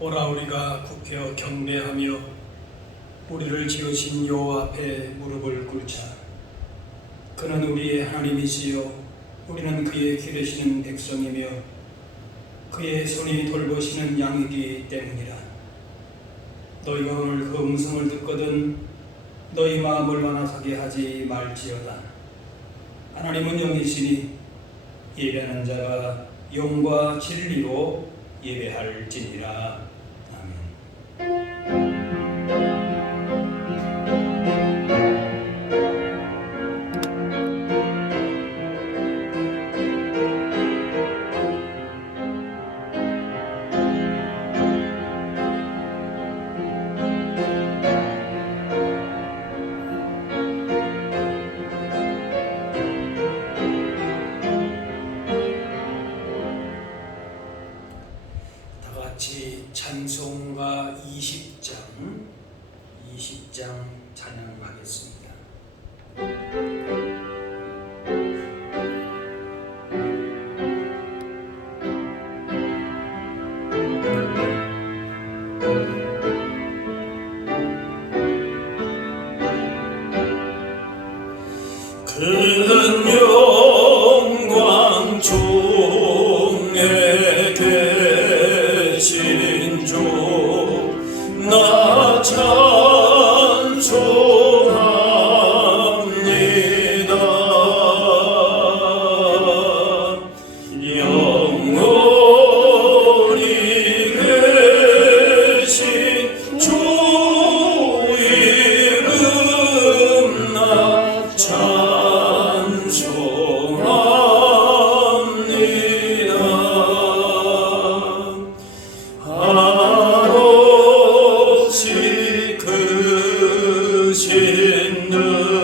오라 우리가 굽혀 경배하며 우리를 지으신 여호와 앞에 무릎을 꿇자. 그는 우리의 하나님이시요 우리는 그의 기르시는 백성이며 그의 손이 돌보시는 양이기 때문이라. 너희가 오늘 그 음성을 듣거든 너희 마음을 완악하게 하지 말지어다. 하나님은 영이시니 예배하는 자가 영과 진리로 예배할지니라. 아멘. 찬송가 20장 찬양하겠습니다. 큰 영광 중에 계신 주 나 찬송합니다. 영원히 계신 주 이름 나 찬송합니다. 크신 능력을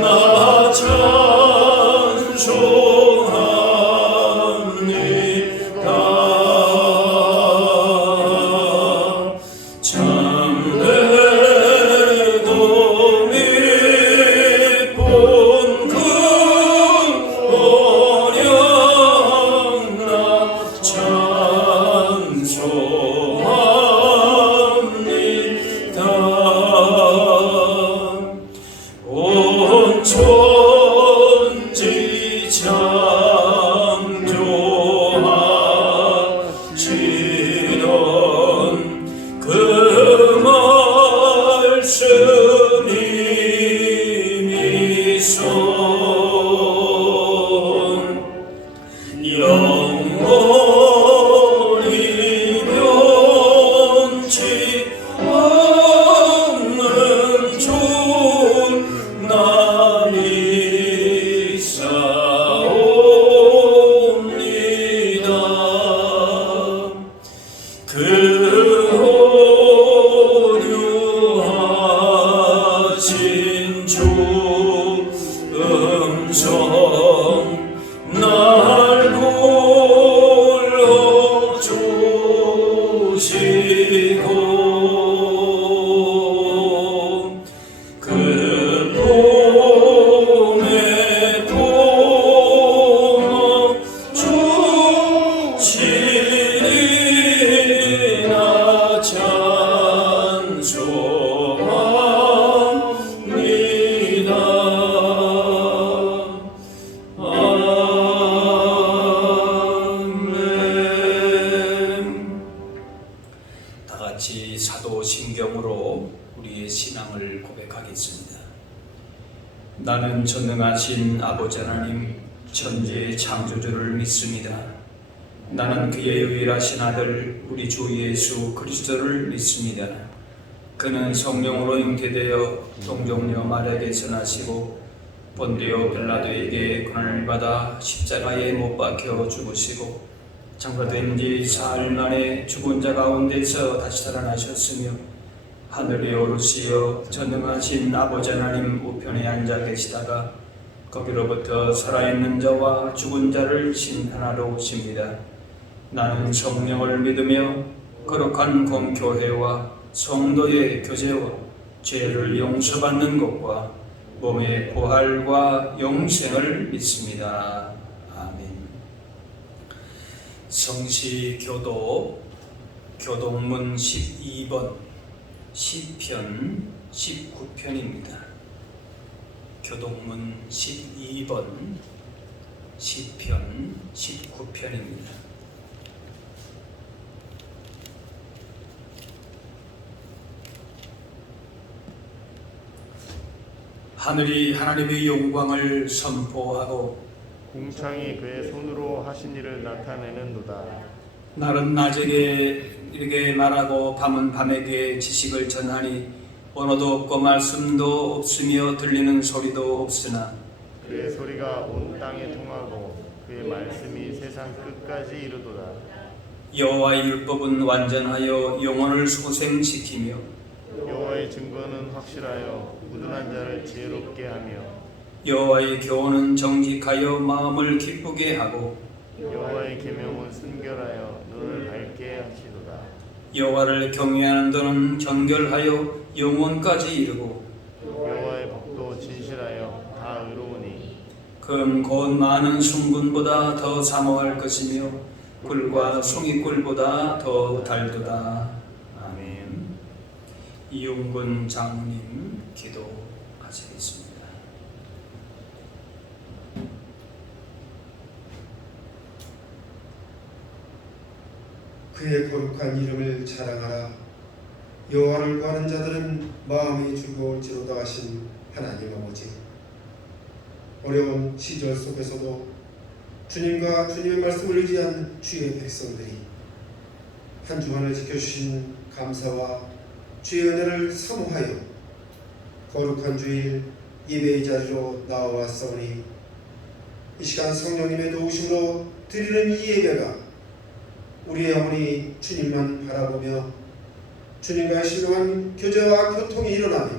나 찬송합니다. 참되고 미쁜 그 언약 나 찬송합니다. 온 천지 창조하시던 그 말씀이 미손 영원히 변치 않는 주 나 믿사옵니다. 그 오류하신 주 음성 날 불러주시고 그 봄에 봄 주시니 나 찬송합니다. 아멘. 다같이 사도신경으로 우리의 신앙을 고백하겠습니다. 나는 전능하신 아버지 하나님 천지의 창조주를 믿습니다. 나는 그의 유일하신 아들 우리 주 예수 그리스도를 믿습니다. 그는 성령으로 잉태되어 동정녀 마리아에게서 나시고 본디오 빌라도에게 고난을 받아 십자가에 못 박혀 죽으시고 장사된 지 사흘 만에 죽은 자 가운데서 다시 살아나셨으며 하늘에 오르시어 전능하신 아버지 하나님 우편에 앉아 계시다가 거기로부터 살아있는 자와 죽은 자를 심판하러 오십니다. 나는 성령을 믿으며 거룩한 공교회와 성도의 교제와 죄를 용서받는 것과 몸의 부활과 영생을 믿습니다. 아멘. 성시교도 교동문 12번 시편 19편입니다. 교동문 12번 시편 19편입니다. 하늘이 하나님의 영광을 선포하고 궁창이 그의 손으로 하신 일을 나타내는도다. 날은 낮에게 말하고 밤은 밤에게 지식을 전하니 언어도 없고 말씀도 없으며 들리는 소리도 없으나 그의 소리가 온 땅에 통하고 그의 말씀이 세상 끝까지 이르도다. 여호와의 율법은 완전하여 영혼을 소생시키며 여호와의 증거는 확실하여 우둔한 자를 지혜롭게 하며 여호와의 교훈은 정직하여 마음을 기쁘게 하고 여호와의 계명은 순결하여 눈을 밝게 하시도다. 여호와를 경외하는 자는 경결하여 영원까지 이르고 여호와의 법도 진실하여 다 의로우니 금 곧 많은 순금보다 더 사모할 것이며 꿀과 송이꿀보다 더 달도다. 아멘. 이용근 장로님 기도하시겠습니다. 그의 거룩한 이름을 자랑하라. 여호와를 구하는 자들은 마음이 즐거울지로다 하신 하나님 아버지, 어려운 시절 속에서도 주님과 주님의 말씀을 의지한 주의 백성들이 한 주간을 지켜주신 감사와 주의 은혜를 사모하여 거룩한 주일 예배의 자리로 나와왔사오니 이 시간 성령님의 도우심으로 드리는 이 예배가 우리의 영혼이 주님만 바라보며 주님과의 신령한 교제와 교통이 일어나며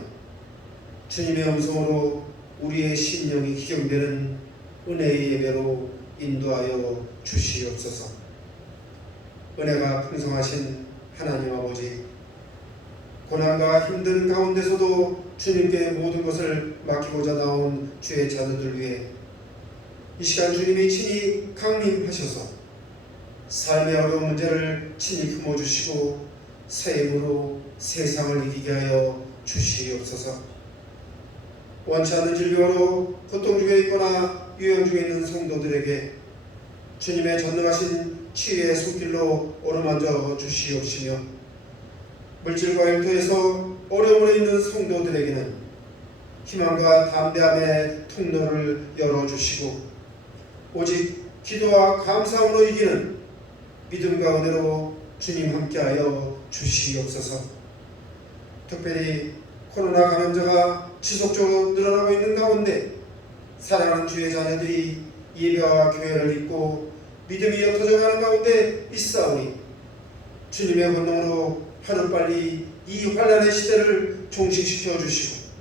주님의 음성으로 우리의 심령이 기경되는 은혜의 예배로 인도하여 주시옵소서. 은혜가 풍성하신 하나님 아버지, 고난과 힘든 가운데서도 주님께 모든 것을 맡기고자 나온 주의 자녀들 위해 이 시간 주님이 친히 강림하셔서 삶의 어려운 문제를 친히 품어주시고 새 힘으로 세상을 이기게 하여 주시옵소서. 원치 않는 질병으로 고통 중에 있거나 유형 중에 있는 성도들에게 주님의 전능하신 치유의 손길로 어루만져 주시옵시며 물질과 일터에서 어려움에 있는 성도들에게는 희망과 담대함의 통로를 열어주시고 오직 기도와 감사함으로 이기는 믿음과 은혜로 주님 함께하여 주시옵소서. 특별히 코로나 감염자가 지속적으로 늘어나고 있는 가운데 사랑하는 주의 자녀들이 예배와 교회를 잇고 믿음이 옅어져가는 가운데 있사오니 주님의 권능으로 하루빨리 이 환난의 시대를 종식시켜 주시고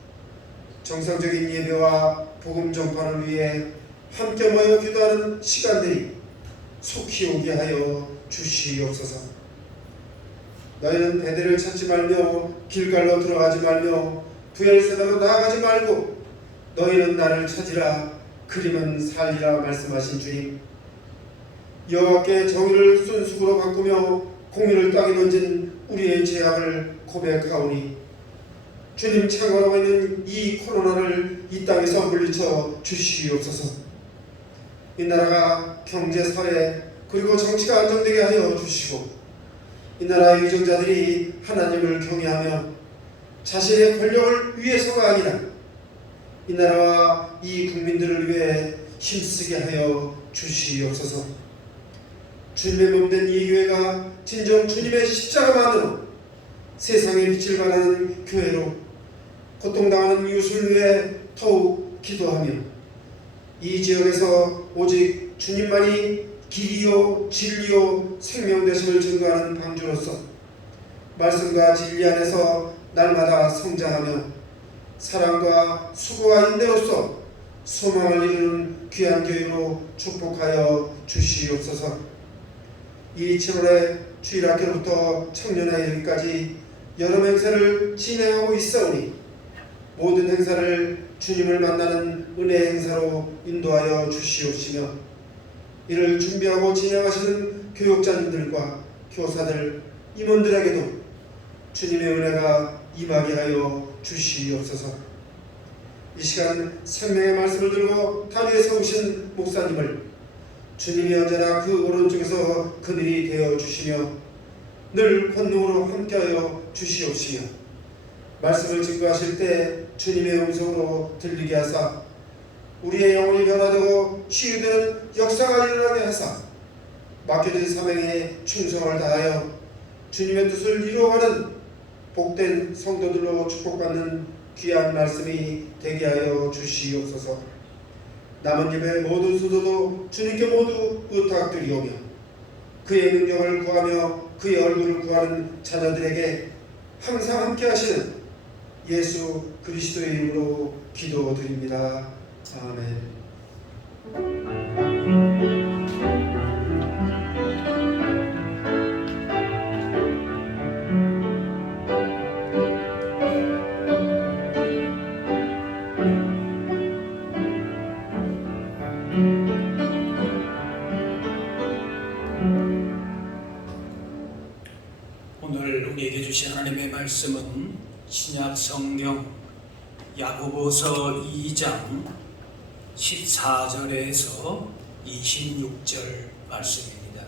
정상적인 예배와 복음 전파를 위해 함께 모여 기도하는 시간들이 속히 오게 하여 주시옵소서. 너희는 베델을 찾지 말며 길갈로 들어가지 말며 부엘세바로 나아가지 말고 너희는 나를 찾으라 그리면 살리라 말씀하신 주님, 여호와께 정의를 순수로 바꾸며 공의를 땅에 던진 우리의 죄악을 고백하오니 주님 창궐하고 있는 이 코로나를 이 땅에서 물리쳐 주시옵소서. 이 나라가 경제, 사회 그리고 정치가 안정되게 하여 주시고 이 나라의 위정자들이 하나님을 경외하며 자신의 권력을 위해서가 아니라 이 나라와 이 국민들을 위해 힘쓰게 하여 주시옵소서. 주님의 몸된 이 교회가 진정 주님의 십자가만으로 세상의 빛을 발하는 교회로 고통당하는 이웃을 위해 더욱 기도하며 이 지역에서 오직 주님만이 길이요 진리요 생명 되심을 증거하는 방주로서 말씀과 진리 안에서 날마다 성장하며 사랑과 수고와 인내로서 소망을 이루는 귀한 교회로 축복하여 주시옵소서. 이 7월에 주일학교부터 청년회의까지 여름 행사를 진행하고 있사오니 모든 행사를 주님을 만나는 은혜의 행사로 인도하여 주시옵시며 이를 준비하고 진행하시는 교육자님들과 교사들, 임원들에게도 주님의 은혜가 임하게 하여 주시옵소서. 이 시간 생명의 말씀을 들고 다리에 서우신 목사님을 주님이 언제나 그 오른쪽에서 그늘이 되어 주시며 늘 권능으로 함께하여 주시옵시며 말씀을 증거하실 때 주님의 음성으로 들리게 하사 우리의 영혼이 변화되고 치유되는 역사가 일어나게 하사 맡겨진 사명에 충성을 다하여 주님의 뜻을 이루어가는 복된 성도들로 축복받는 귀한 말씀이 되게 하여 주시옵소서. 남은 예배 모든 수도도 주님께 모두 의탁드리오며 그의 능력을 구하며 그의 얼굴을 구하는 자녀들에게 항상 함께 하시는 예수 그리스도의 이름으로 기도드립니다. 아멘. 오늘 우리에게 주신 하나님의 말씀은 신약 성경 야고보서 2장 14절에서 26절 말씀입니다.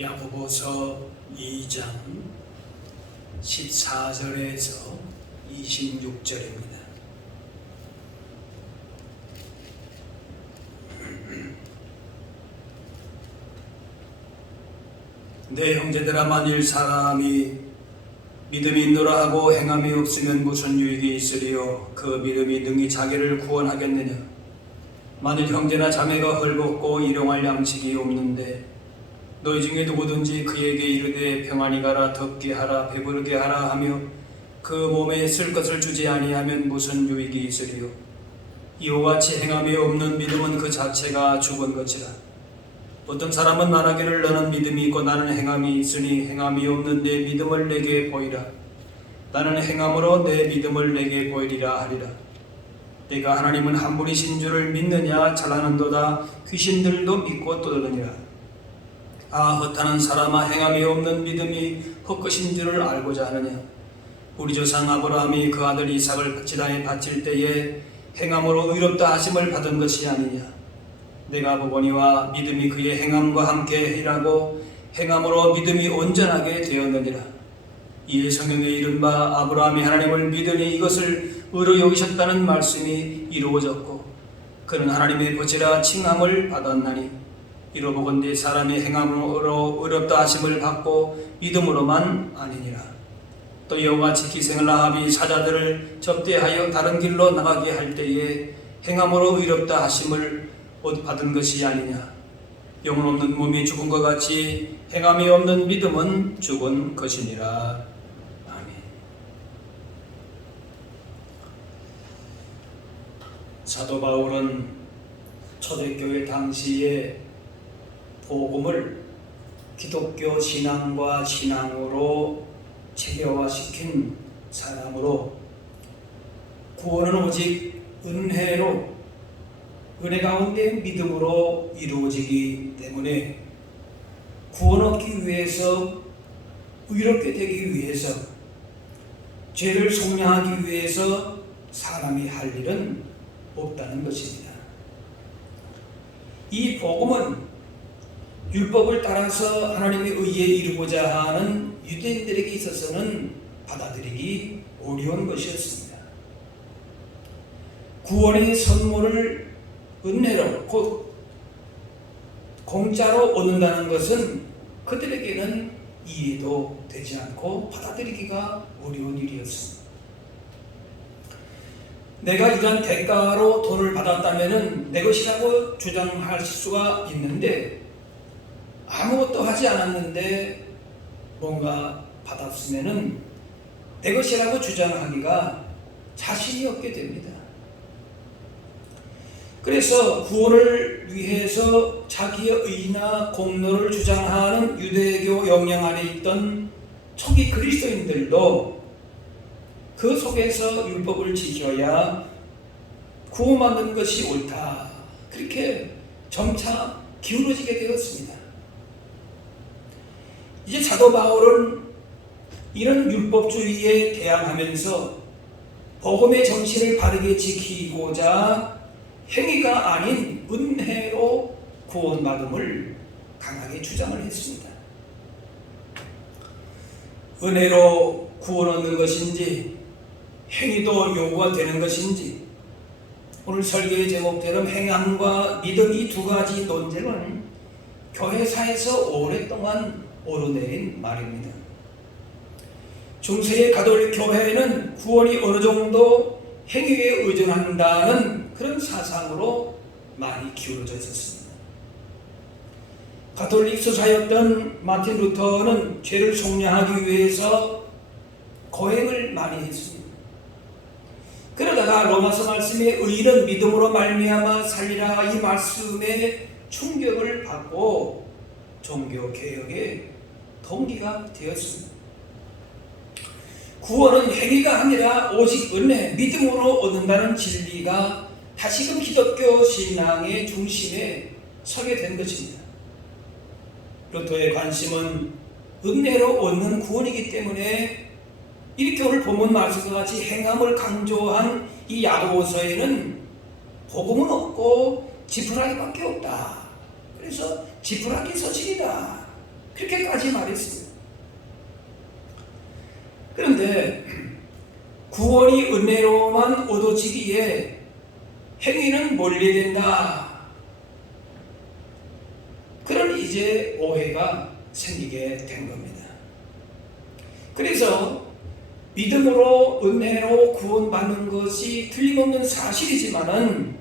야고보서 2장 14절에서 26절입니다. 내 형제들아, 만일 사람이 믿음이 있노라 하고 행함이 없으면 무슨 유익이 있으리요? 그 믿음이 능히 자기를 구원하겠느냐? 만일 형제나 자매가 헐벗고 일용할 양식이 없는데 너희 중에 누구든지 그에게 이르되 평안히 가라, 덥게 하라, 배부르게 하라 하며 그 몸에 쓸 것을 주지 아니하면 무슨 유익이 있으리요? 이와 같이 행함이 없는 믿음은 그 자체가 죽은 것이라. 어떤 사람은 말하기를 너는 믿음이 있고 나는 행함이 있으니 행함이 없는 내 믿음을 내게 보이라. 나는 행함으로 내 믿음을 내게 보이리라 하리라. 내가 하나님은 한 분이신 줄을 믿느냐? 잘하는도다. 귀신들도 믿고 떠드느니라. 아, 헛하는 사람아, 행함이 없는 믿음이 헛것인 줄을 알고자 하느냐? 우리 조상 아브라함이 그 아들 이삭을 지단에 바칠 때에 행함으로 의롭다 하심을 받은 것이 아니냐? 내가 보거니와 믿음이 그의 행함과 함께 일하고 행함으로 믿음이 온전하게 되었느니라. 이에 성경에 이른 바 아브라함이 하나님을 믿으니 이것을 의로 여기셨다는 말씀이 이루어졌고 그는 하나님의 보시라 칭함을 받았나니 이로보건대 사람이 행함으로 의롭다 하심을 받고 믿음으로만 아니니라. 또 이와 같이 기생을 라합이 사자들을 접대하여 다른 길로 나가게 할 때에 행함으로 의롭다 하심을 받은 것이 아니냐. 영혼 없는 몸이 죽은 것 같이 행함이 없는 믿음은 죽은 것이니라. 아멘. 사도 바울은 초대교회 당시에 복음을 기독교 신앙과 신앙으로 체계화시킨 사람으로 구원은 오직 은혜로 은혜 가운데 믿음으로 이루어지기 때문에 구원 얻기 위해서 의롭게 되기 위해서 죄를 속량하기 위해서 사람이 할 일은 없다는 것입니다. 이 복음은 율법을 따라서 하나님의 의에 이루고자 하는 유대인들에게 있어서는 받아들이기 어려운 것이었습니다. 구원의 선물을 은혜로 곧 공짜로 얻는다는 것은 그들에게는 이해도 되지 않고 받아들이기가 어려운 일이었습니다. 내가 이러한 대가로 돈을 받았다면 내 것이라고 주장할 수가 있는데 아무것도 하지 않았는데 뭔가 받았으면 내 것이라고 주장하기가 자신이 없게 됩니다. 그래서 구원을 위해서 자기의 의나 공로를 주장하는 유대교 영향 아래 있던 초기 그리스도인들도 그 속에서 율법을 지켜야 구원받는 것이 옳다, 그렇게 점차 기울어지게 되었습니다. 이제 사도 바울은 이런 율법주의에 대항하면서 복음의 정신을 바르게 지키고자 행위가 아닌 은혜로 구원받음을 강하게 주장을 했습니다. 은혜로 구원 얻는 것인지 행위도 요구가 되는 것인지 오늘 설교의 제목처럼 행함과 믿음 이 두 가지 논쟁은 교회사에서 오랫동안 오르내린 말입니다. 중세의 가톨릭 교회는 구원이 어느 정도 행위에 의존한다는 그런 사상으로 많이 기울어져 있었습니다. 가톨릭 수사였던 마틴 루터는 죄를 속량하기 위해서 거행을 많이 했습니다. 그러다가 로마서 말씀에 의인은 믿음으로 말미암아 살리라 이 말씀에 충격을 받고 종교개혁의 동기가 되었습니다. 구원은 행위가 아니라 오직 은혜, 믿음으로 얻는다는 진리가 다시금 기독교 신앙의 중심에 서게 된 것입니다. 루터의 관심은 은혜로 얻는 구원이기 때문에 이렇게 오늘 본문 말씀과 같이 행함을 강조한 이 야고보서에는 복음은 없고 지푸라기밖에 없다. 그래서 지푸라기 서신이다. 그렇게까지 말했습니다. 그런데 구원이 은혜로만 얻어지기에 행위는 몰려야 된다. 그런 이제 오해가 생기게 된 겁니다. 그래서 믿음으로 은혜로 구원받는 것이 틀림없는 사실이지만은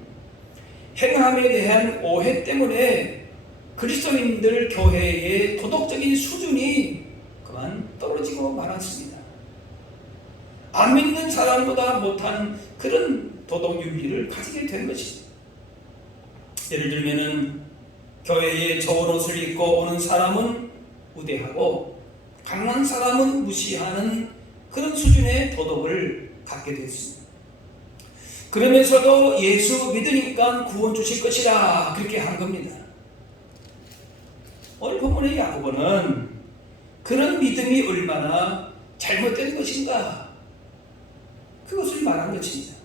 행함에 대한 오해 때문에 그리스도인들 교회의 도덕적인 수준이 그만 떨어지고 말았습니다. 안 믿는 사람보다 못한 그런 도덕윤리를 가지게 된 것입니다. 예를 들면은 교회에 좋은 옷을 입고 오는 사람은 우대하고 강한 사람은 무시하는 그런 수준의 도덕을 갖게 됐습니다. 그러면서도 예수 믿으니까 구원 주실 것이라 그렇게 한 겁니다. 오늘 본문의 야고보는 그런 믿음이 얼마나 잘못된 것인가 그것을 말한 것입니다.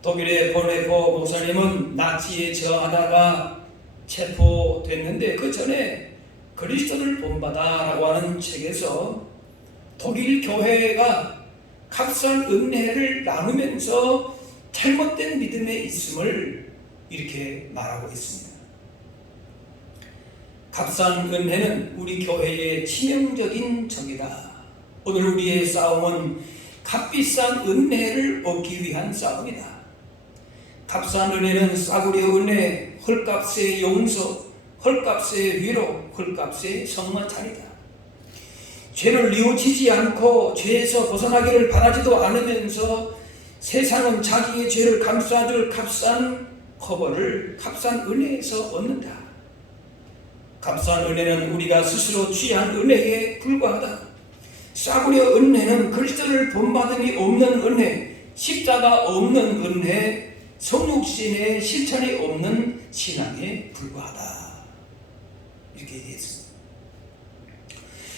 독일의 보네포 목사님은 나치에 저항하다가 체포됐는데 그 전에 그리스도를 본받아라고 하는 책에서 독일 교회가 값싼 은혜를 나누면서 잘못된 믿음에 있음을 이렇게 말하고 있습니다. 값싼 은혜는 우리 교회의 치명적인 적이다. 오늘 우리의 싸움은 값비싼 은혜를 얻기 위한 싸움이다. 값싼 은혜는 싸구려 은혜, 헐값의 용서, 헐값의 위로, 헐값의 성마찰이다. 죄를 뉘우치지 않고 죄에서 벗어나기를 바라지도 않으면서 세상은 자기의 죄를 감싸줄 값싼 커버를 값싼 은혜에서 얻는다. 값싼 은혜는 우리가 스스로 취한 은혜에 불과하다. 싸구려 은혜는 그리스도를 본받음이 없는 은혜, 십자가 없는 은혜, 성육신의 실천이 없는 신앙에 불과하다. 이렇게 얘기했습니다.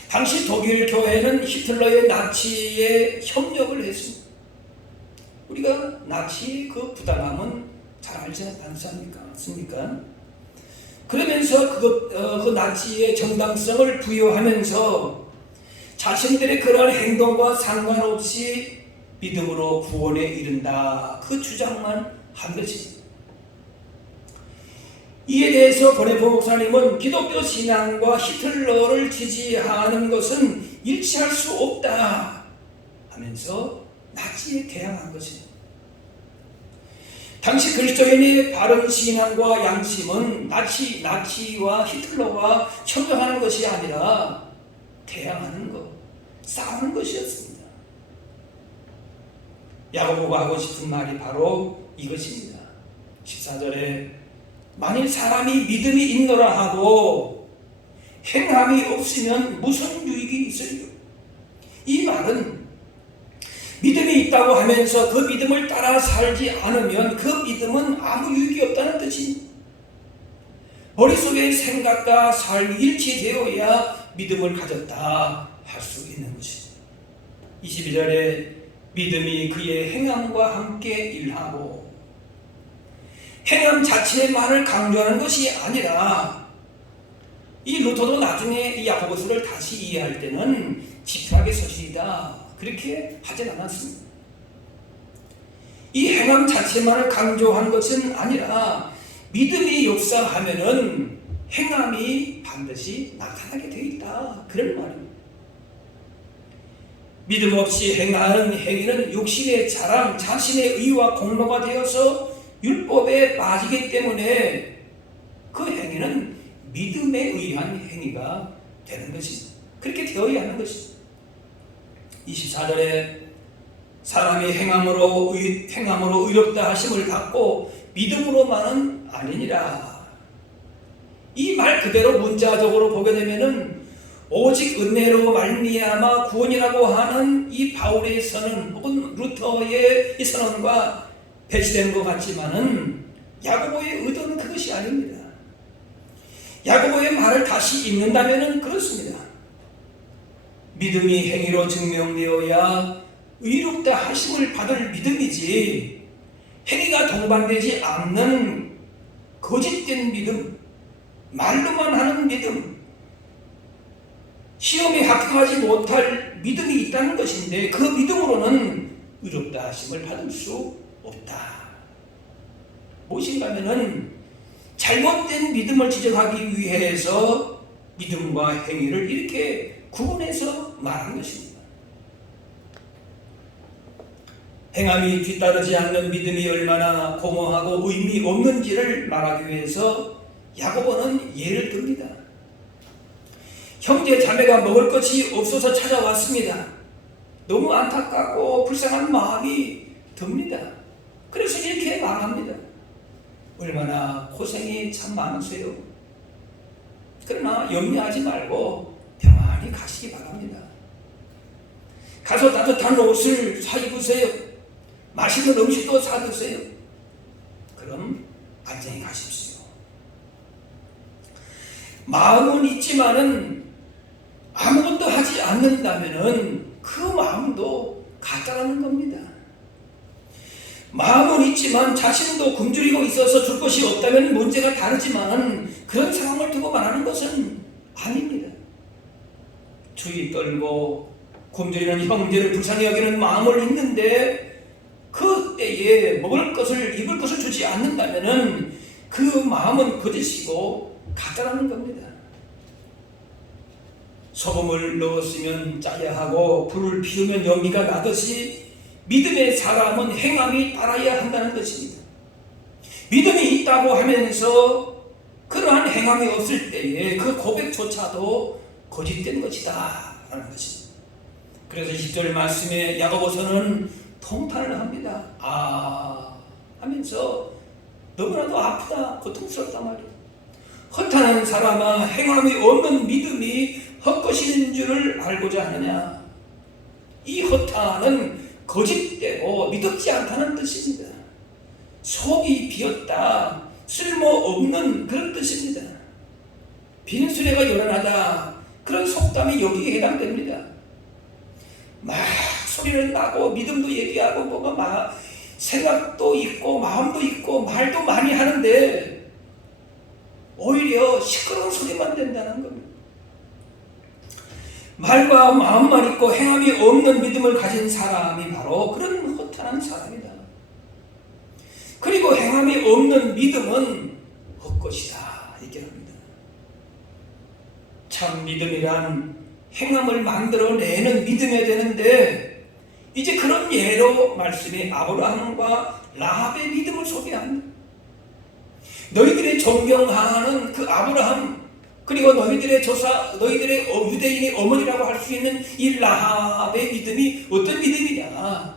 당시 독일 교회는 히틀러의 나치에 협력을 했습니다. 우리가 나치의 그 부당함은 잘 알지 않습니까? 그러면서 그 나치의 정당성을 부여하면서 자신들의 그러한 행동과 상관없이 믿음으로 구원에 이른다. 그 주장만 한 것입니다. 이에 대해서 보네포 목사님은 기독교 신앙과 히틀러를 지지하는 것은 일치할 수 없다 하면서 나치에 대항한 것입니다. 당시 그리스도인의 바른 신앙과 양심은 나치와 히틀러와 협력하는 것이 아니라 대항하는 것, 싸우는 것이었습니다. 야고보가 하고 싶은 말이 바로 이것입니다. 14절에 만일 사람이 믿음이 있노라 하고 행함이 없으면 무슨 유익이 있으리요? 이 말은 믿음이 있다고 하면서 그 믿음을 따라 살지 않으면 그 믿음은 아무 유익이 없다는 뜻입니다. 머릿속의 생각과 삶이 일치되어야 믿음을 가졌다 할 수 있는 것이죠. 22절에 믿음이 그의 행함과 함께 일하고, 행함 자체만을 강조하는 것이 아니라, 이 루터도 나중에 이 야고보서를 다시 이해할 때는 지푸라기 서신이다 그렇게 하진 않았습니다. 이 행함 자체만을 강조한 것은 아니라 믿음이 역사하면은 행함이 반드시 나타나게 되어 있다 그런 말입니다. 믿음 없이 행하는 행위는 육신의 자랑, 자신의 의와 공로가 되어서 율법에 빠지기 때문에 그 행위는 믿음에 의한 행위가 되는 것입니다. 그렇게 되어야 하는 것입니다. 24절에 사람이 행함으로 의롭다 하심을 받고 믿음으로만은 아니니라. 이 말 그대로 문자적으로 보게 되면은 오직 은혜로 말미암아 구원이라고 하는 이 바울의 선언 혹은 루터의 이 선언과 배치된 것 같지만은 야고보의 의도는 그것이 아닙니다. 야고보의 말을 다시 읽는다면은 그렇습니다. 믿음이 행위로 증명되어야 의롭다 하심을 받을 믿음이지, 행위가 동반되지 않는 거짓된 믿음, 말로만 하는 믿음, 시험에 합격하지 못할 믿음이 있다는 것인데 그 믿음으로는 의롭다 하심을 받을 수 없다. 무엇인가 하면은 잘못된 믿음을 지적하기 위해서 믿음과 행위를 이렇게 구분해서 말한 것입니다. 행함이 뒤따르지 않는 믿음이 얼마나 공허하고 의미 없는지를 말하기 위해서 야고보는 예를 듭니다. 형제 자매가 먹을 것이 없어서 찾아왔습니다. 너무 안타깝고 불쌍한 마음이 듭니다. 그래서 이렇게 말합니다. 얼마나 고생이 참 많으세요. 그러나 염려하지 말고 평안히 가시기 바랍니다. 가서 따뜻한 옷을 사 입으세요. 맛있는 음식도 사 드세요. 그럼 안전히 가십시오. 마음은 있지만은 아무것도 하지 않는다면은 그 마음도 가짜라는 겁니다. 마음은 있지만 자신도 굶주리고 있어서 줄 것이 없다면 문제가 다르지만 그런 상황을 두고 말하는 것은 아닙니다. 주의 떨고 굶주리는 형제를 불쌍히 여기는 마음을 있는데 그때에 먹을 것을 입을 것을 주지 않는다면은 그 마음은 거짓이고 가짜라는 겁니다. 소금을 넣었으면 짜야 하고 불을 피우면 연기가 나듯이 믿음의 사람은 행함이 따라야 한다는 것입니다. 믿음이 있다고 하면서 그러한 행함이 없을 때에 그 고백조차도 거짓된 것이다 라는 것입니다. 그래서 10절 말씀에 야고보서는 통탄을 합니다. 하면서 너무나도 아프다, 고통스럽단 말이에요. 허탄한 사람아, 행함이 없는 믿음이 헛것인 줄을 알고자 하느냐. 이 허탄은 거짓되고 믿음지 않다는 뜻입니다. 속이 비었다, 쓸모없는 그런 뜻입니다. 빈수레가 요란하다, 그런 속담이 여기에 해당됩니다. 막 소리를 나고 믿음도 얘기하고 뭐가 생각도 있고 마음도 있고 말도 많이 하는데 오히려 시끄러운 소리만 된다는 겁니다. 말과 마음만 있고 행함이 없는 믿음을 가진 사람이 바로 그런 허탄한 사람이다. 그리고 행함이 없는 믿음은 헛것이다 얘기합니다. 참 믿음이란 행함을 만들어내는 믿음이 되는데 이제 그런 예로 말씀이 아브라함과 라합의 믿음을 소개합니다. 너희들이 존경하는 그 아브라함, 그리고 너희들의 조사, 너희들의 유대인의 어머니라고 할 수 있는 이 라합의 믿음이 어떤 믿음이냐?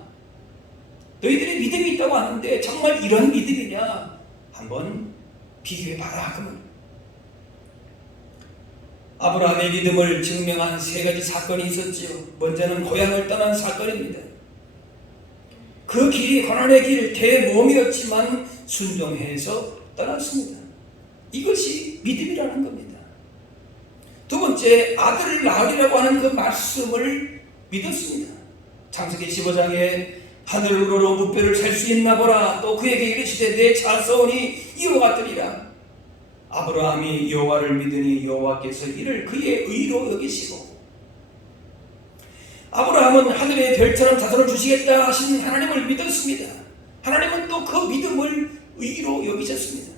너희들의 믿음이 있다고 하는데 정말 이런 믿음이냐? 한번 비교해봐라. 그러면 아브라함의 믿음을 증명한 세 가지 사건이 있었지요. 먼저는 고향을 떠난 사건입니다. 그 길이 고난의 길, 대몸이었지만 순종해서 떠났습니다. 이것이 믿음이라는 겁니다. 두 번째, 아들을 낳으리라고 하는 그 말씀을 믿었습니다. 창세기 15장에 하늘으로 무뼈를 살 수 있나 보라. 또 그에게 이르시되 내 자손이 이와 같으리라. 아브라함이 여호와를 믿으니 여호와께서 이를 그의 의로 여기시고, 아브라함은 하늘의 별처럼 자손을 주시겠다 하신 하나님을 믿었습니다. 하나님은 또 그 믿음을 의로 여기셨습니다.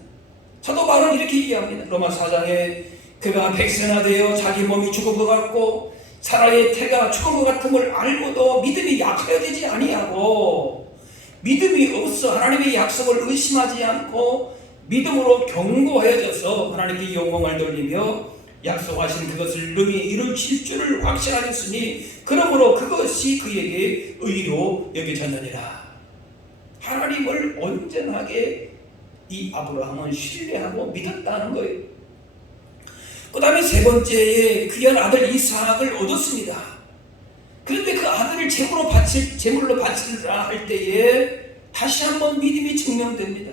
사도 바울은 이렇게 얘기합니다. 로마 4장에 그가 백세나 되어 자기 몸이 죽은 것 같고 사라의 태가 죽은 것 같음을 알고도 믿음이 약하여지지 아니하고, 믿음이 없어 하나님의 약속을 의심하지 않고 믿음으로 견고해져서 하나님께 영광을 돌리며 약속하신 그것을 능히 이루실 줄을 확신하였으니 그러므로 그것이 그에게 의로 여겨졌느니라. 하나님을 온전하게 이 아브라함은 신뢰하고 믿었다는 거예요. 그 다음에 세 번째에 귀한 아들 이삭을 얻었습니다. 그런데 그 아들을 제물로 바치라 할 때에 다시 한번 믿음이 증명됩니다.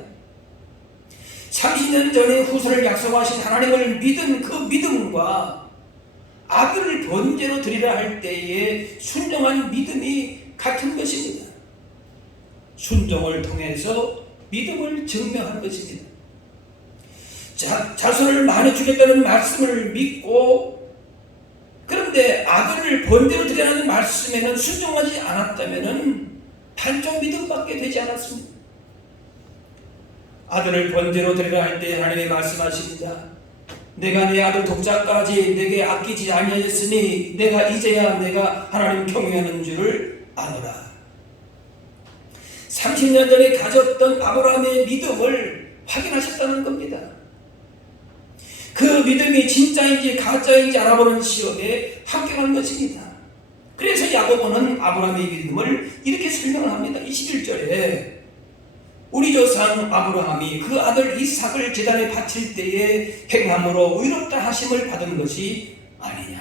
30년 전에 후손을 약속하신 하나님을 믿은 그 믿음과 아들을 번제로 드리라 할 때에 순종한 믿음이 같은 것입니다. 순종을 통해서 믿음을 증명한 것입니다. 자손을 많이 주겠다는 말씀을 믿고, 그런데 아들을 번제로 드리라는 말씀에는 순종하지 않았다면 단종 믿음밖에 되지 않았습니다. 아들을 번제로 드리라 할 때 하나님이 말씀하십니다. 내가 내 아들 독자까지 내게 아끼지 아니하였으니 내가 이제야 내가 하나님 경외하는 줄을 아노라. 30년 전에 가졌던 아브라함의 믿음을 확인하셨다는 겁니다. 그 믿음이 진짜인지 가짜인지 알아보는 시험에 합격한 것입니다. 그래서 야고보는 아브라함의 믿음을 이렇게 설명을 합니다. 21절에 우리 조상 아브라함이 그 아들 이삭을 제단에 바칠 때에 행함으로 의롭다 하심을 받은 것이 아니냐.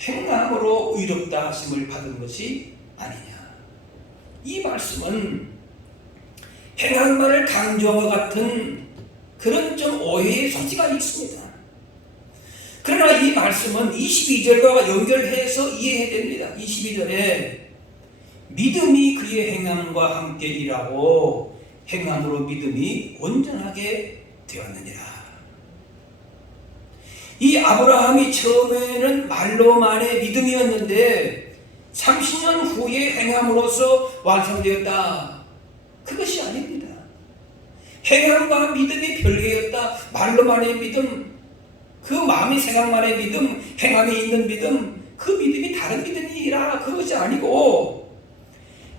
행함으로 의롭다 하심을 받은 것이 아니냐. 이 말씀은 행함만을 강조한 것 같은 그런 좀 오해의 소지가 있습니다. 그러나 이 말씀은 22절과 연결해서 이해해야 됩니다. 22절에 믿음이 그의 행함과 함께 일하고 행함으로 믿음이 온전하게 되었느니라. 이 아브라함이 처음에는 말로만의 믿음이었는데 30년 후에 행함으로써 완성되었다. 그것이 아닙니다. 행함과 믿음이 별개였다. 말로만의 믿음, 그 마음이 생각만의 믿음, 행함이 있는 믿음, 그 믿음이 다른 믿음이라 그것이 아니고,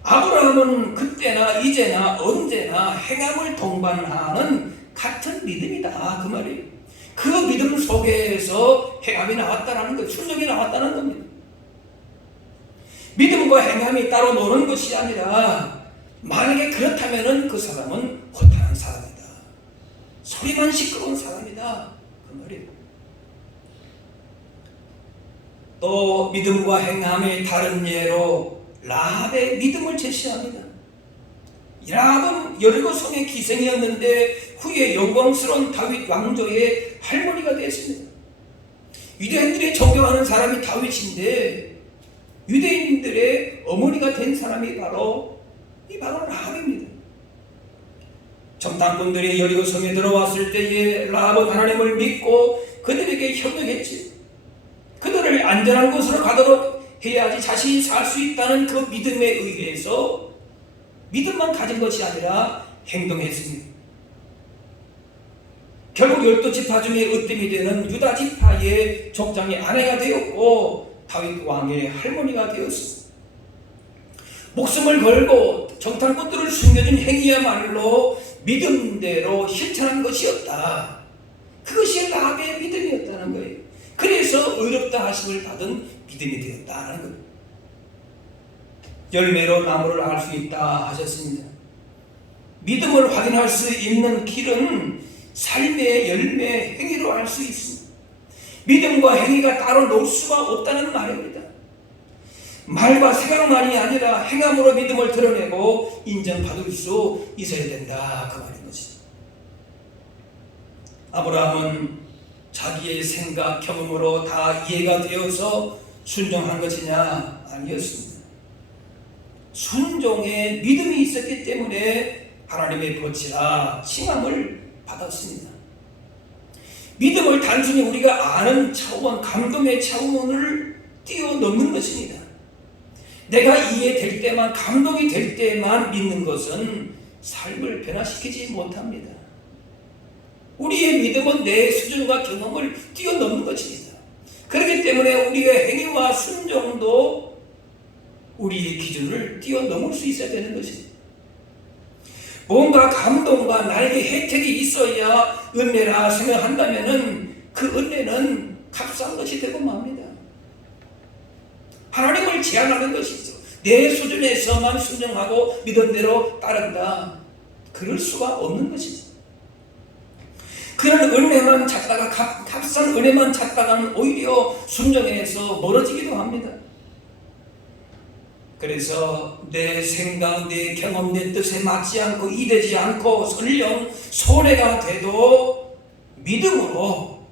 아브라함은 그때나 이제나 언제나 행함을 동반하는 같은 믿음이다 그 말이에요. 그 믿음 속에서 행함이 나왔다는 것, 순종이 나왔다는 겁니다. 믿음과 행함이 따로 노는 것이 아니라, 만약에 그렇다면 그 사람은 허탄한 사람이다. 소리만 시끄러운 사람이다 그 말이에요. 또 믿음과 행함의 다른 예로 라합의 믿음을 제시합니다. 라합은 여리고 성의 기생이었는데 후에 영광스러운 다윗 왕조의 할머니가 되었습니다. 유대인들이 존경하는 사람이 다윗인데 유대인들의 어머니가 된 사람이 바로 라합입니다. 정탐꾼들이 여리고 성에 들어왔을 때에 라합은 하나님을 믿고 그들에게 협력했지. 그들을 안전한 곳으로 가도록 해야지 자신이 살 수 있다는 그 믿음에 의해서 믿음만 가진 것이 아니라 행동했습니다. 결국 12지파 중에 으뜸이 되는 유다 지파의 족장의 아내가 되었고 다윗 왕의 할머니가 되었습니다. 목숨을 걸고 정탐꾼들을 숨겨준 행위야말로 믿음대로 실천한 것이었다. 그것이 라합의 믿음이었다는 거예요. 그래서 의롭다 하심을 받은 믿음이 되었다는 거예요. 열매로 나무를 알 수 있다 하셨습니다. 믿음을 확인할 수 있는 길은 삶의 열매, 행위로 알 수 있습니다. 믿음과 행위가 따로 놓을 수가 없다는 말입니다. 말과 생각만이 아니라 행함으로 믿음을 드러내고 인정받을 수 있어야 된다 그 말인 것이죠. 아브라함은 자기의 생각, 경험으로 다 이해가 되어서 순종한 것이냐? 아니었습니다. 순종의 믿음이 있었기 때문에 하나님의 보치라 칭함을 받았습니다. 믿음을 단순히 우리가 아는 차원, 감동의 차원을 뛰어넘는 것입니다. 내가 이해될 때만, 감동이 될 때만 믿는 것은 삶을 변화시키지 못합니다. 우리의 믿음은 내 수준과 경험을 뛰어넘는 것입니다. 그렇기 때문에 우리의 행위와 순종도 우리의 기준을 뛰어넘을 수 있어야 되는 것입니다. 뭔가 감동과 나에게 혜택이 있어야 은혜라 생각한다면 그 은혜는 값싼 것이 되고 맙니다. 하나님을 제한하는 것이죠. 내 수준에서만 순종하고 믿음대로 따른다. 그럴 수가 없는 것입니다. 그런 은혜만 찾다가 값싼 은혜만 찾다가는 오히려 순종에서 멀어지기도 합니다. 그래서 내 생각, 내 경험, 내 뜻에 맞지 않고 이되지 않고 설령 손해가 돼도 믿음으로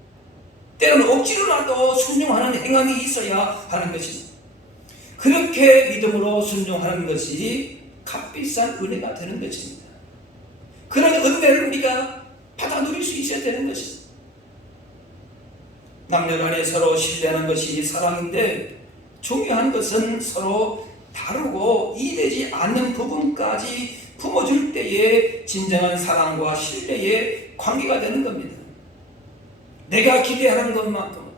때로는 억지로라도 순종하는 행함이 있어야 하는 것입니다. 그렇게 믿음으로 순종하는 것이 값비싼 은혜가 되는 것입니다. 그런 은혜를 우리가 받아 누릴 수 있어야 되는 것입니다. 남녀간에 서로 신뢰하는 것이 사랑인데 중요한 것은 서로 다르고 이해되지 않는 부분까지 품어줄 때에 진정한 사랑과 신뢰의 관계가 되는 겁니다. 내가 기대하는 것만큼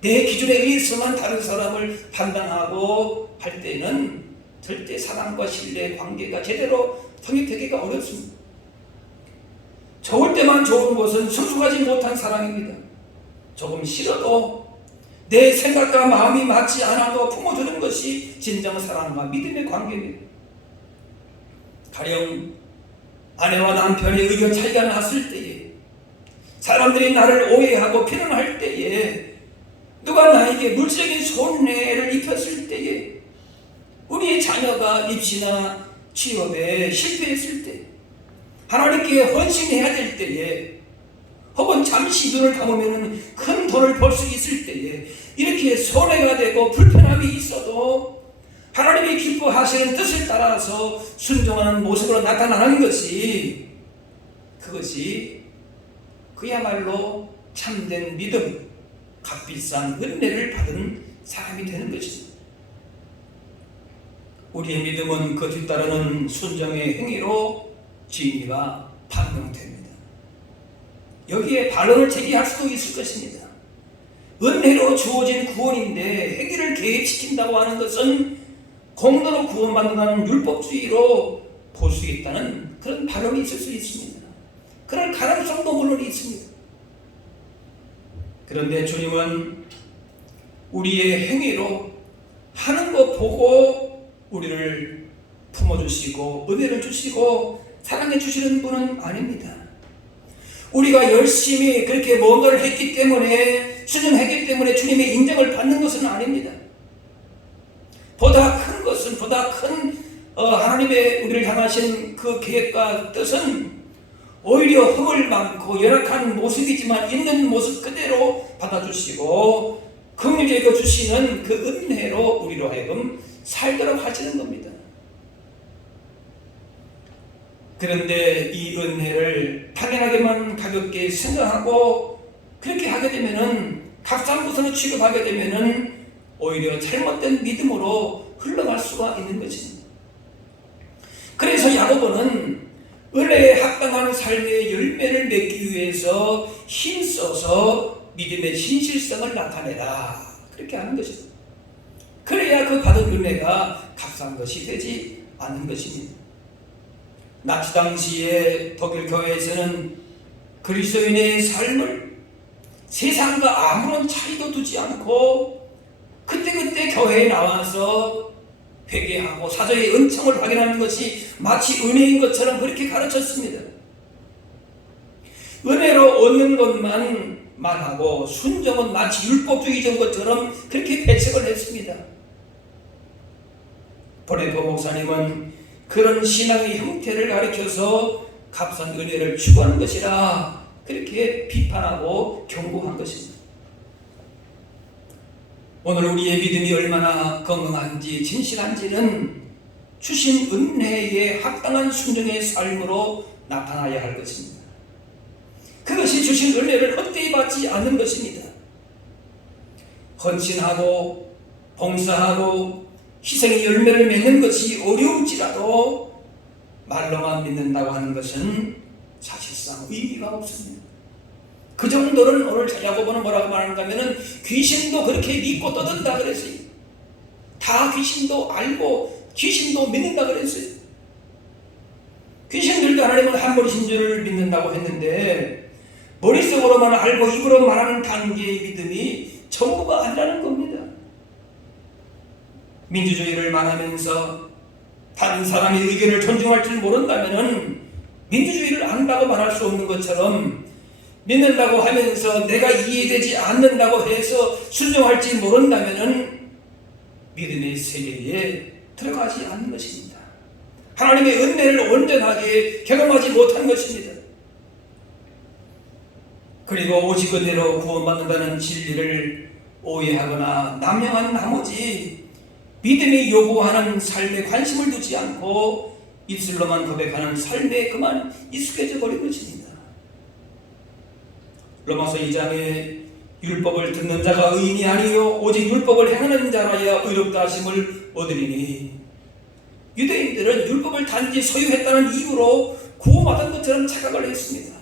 내 기준에 의해서만 다른 사람을 판단하고 할 때는 절대 사랑과 신뢰의 관계가 제대로 성립되기가 어렵습니다. 좋을 때만 좋은 것은 성숙하지 못한 사랑입니다. 조금 싫어도 내 생각과 마음이 맞지 않아도 품어주는 것이 진정 사랑과 믿음의 관계입니다. 가령 아내와 남편의 의견 차이가 났을 때에, 사람들이 나를 오해하고 비난할 때에, 누가 나에게 물질적인 손해를 입혔을 때에, 우리의 자녀가 입시나 취업에 실패했을 때, 하나님께 헌신해야 될 때에, 혹은 잠시 눈을 감으면 큰 돈을 벌 수 있을 때에 이렇게 손해가 되고 불편함이 있어도 하나님이 기뻐하시는 뜻을 따라서 순종하는 모습으로 나타나는 것이, 그것이 그야말로 참된 믿음, 값비싼 은혜를 받은 사람이 되는 것입니다. 우리의 믿음은 그 뒤따르는 순종의 행위로 진리가 판명됩니다. 여기에 반론을 제기할 수도 있을 것입니다. 은혜로 주어진 구원인데 행위를 개입시킨다고 하는 것은 공로로 구원받는다는 율법주의로 볼 수 있다는 그런 반론이 있을 수 있습니다. 그럴 가능성도 물론 있습니다. 그런데 주님은 우리의 행위로 하는 것 보고 우리를 품어주시고 은혜를 주시고 사랑해 주시는 분은 아닙니다. 우리가 열심히 그렇게 뭔가를 했기 때문에, 순종했기 때문에 주님의 인정을 받는 것은 아닙니다. 보다 큰 것은, 보다 큰 하나님의 우리를 향하신 그 계획과 뜻은 오히려 흠을 많고 열악한 모습이지만 있는 모습 그대로 받아주시고 긍휼히 여겨주시는 그 은혜로 우리로 하여금 살도록 하시는 겁니다. 그런데 이 은혜를 당연하게만 가볍게 생각하고 그렇게 하게 되면은, 값싼 것으로 취급하게 되면은 오히려 잘못된 믿음으로 흘러갈 수가 있는 것입니다. 그래서 야고보는 은혜에 합당한 삶의 열매를 맺기 위해서 힘써서 믿음의 진실성을 나타내라, 그렇게 하는 것입니다. 그래야 그 받은 은혜가 값싼 것이 되지 않는 것입니다. 나치 당시에 독일 교회에서는 그리스도인의 삶을 세상과 아무런 차이도 두지 않고 그때그때 교회에 나와서 회개하고 사도의 은총을 확인하는 것이 마치 은혜인 것처럼 그렇게 가르쳤습니다. 은혜로 얻는 것만 말하고 순종은 마치 율법주의적인 것처럼 그렇게 배척을 했습니다. 보네포 목사님은 그런 신앙의 형태를 가르쳐서 값싼 은혜를 추구하는 것이라 그렇게 비판하고 경고한 것입니다. 오늘 우리의 믿음이 얼마나 건강한지 진실한지는 주신 은혜에 합당한 순종의 삶으로 나타나야 할 것입니다. 그것이 주신 은혜를 헛되이 받지 않는 것입니다. 헌신하고 봉사하고 희생의 열매를 맺는 것이 어려울지라도 말로만 믿는다고 하는 것은 사실상 의미가 없습니다. 그 정도는 오늘 야고보는 뭐라고 말하는가 하면은 귀신도 그렇게 믿고 떠든다 그랬어요. 다 귀신도 알고 귀신도 믿는다 그랬어요. 귀신들도 하나님은 한 분이신 줄 믿는다고 했는데 머릿속으로만 알고 입으로 말하는 단계의 믿음이 전부가 아니라는 겁니다. 민주주의를 말하면서 다른 사람의 의견을 존중할 줄 모른다면 민주주의를 안다고 말할 수 없는 것처럼 믿는다고 하면서 내가 이해되지 않는다고 해서 순종할지 모른다면 믿음의 세계에 들어가지 않는 것입니다. 하나님의 은혜를 온전하게 경험하지 못한 것입니다. 그리고 오직 그대로 구원받는다는 진리를 오해하거나 남용한 나머지 믿음이 요구하는 삶에 관심을 두지 않고 입술로만 고백하는 삶에 그만 익숙해져 버린 것입니다. 로마서 2장에 율법을 듣는 자가 의인이 아니요 오직 율법을 행하는 자라야 의롭다 하심을 얻으리니, 유대인들은 율법을 단지 소유했다는 이유로 구원받은 것처럼 착각을 했습니다.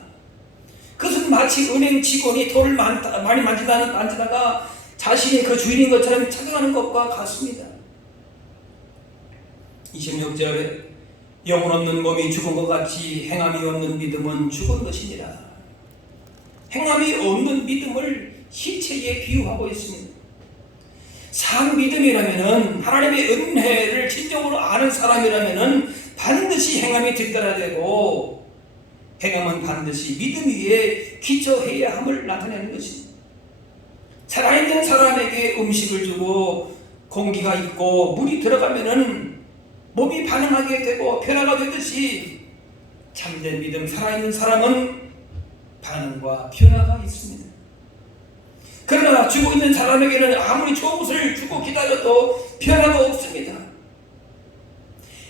그것은 마치 은행 직원이 돈을 많이 만지다가 자신이 그 주인인 것처럼 착각하는 것과 같습니다. 26절에 영혼 없는 몸이 죽은 것 같이 행함이 없는 믿음은 죽은 것이니라. 행함이 없는 믿음을 시체에 비유하고 있습니다. 산 믿음이라면은 하나님의 은혜를 진정으로 아는 사람이라면은 반드시 행함이 뒤따라야 되고, 행함은 반드시 믿음 위에 기초해야 함을 나타내는 것입니다. 살아있는 사람에게 음식을 주고 공기가 있고 물이 들어가면은 몸이 반응하게 되고 변화가 되듯이 참된 믿음, 살아있는 사람은 반응과 변화가 있습니다. 그러나 죽어 있는 사람에게는 아무리 좋은 것을 주고 기다려도 변화가 없습니다.